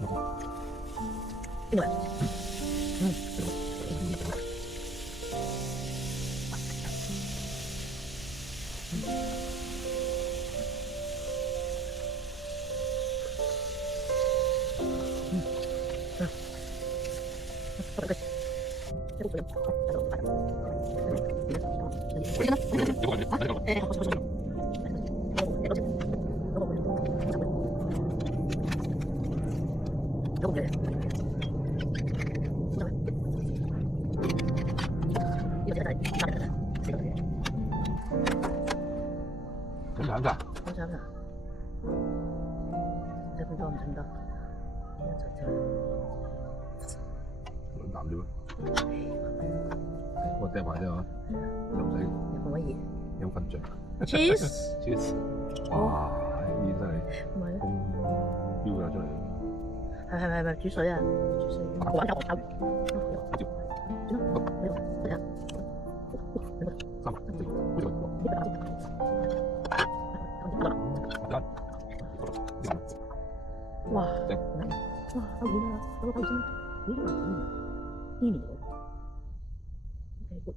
邊度嚟？咁樣㗎？好想啊！食咁多唔食得，一齊食。兩啖啫喎，我掟埋啫嘛，又唔使可唔可以有份醬。？Cheese， Cheese， 哇！呢啲真係唔係咁飆咗出嚟。係煮水啊？煮水，我玩緊我炒魚。轉啦，你話乜嘢？三百，四個，哇！哇！烤魚啊！攞個烤魚先啦。咦？呢面嚟嘅。OK，good。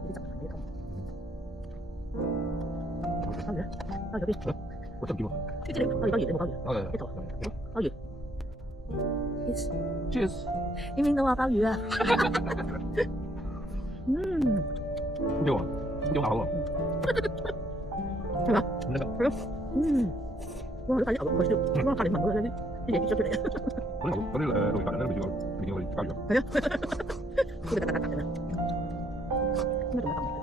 啲汁俾咁。烤魚咧？烤魚邊？我真唔見喎。呢隻你烤魚，你冇烤魚？呢度烤魚。Cheers。聽唔聽到啊？鮑魚啊！嗯。好喎，好咬喎。係嘛？唔得㗎。係咯。嗯。哇！你快啲牛肉佢先，哇！怕你聞到啲嘢跌咗出嚟啊！嗰啲綠葉白人咧，未見過鮑魚。係啊。呢個大嘅咩？應該仲有啖。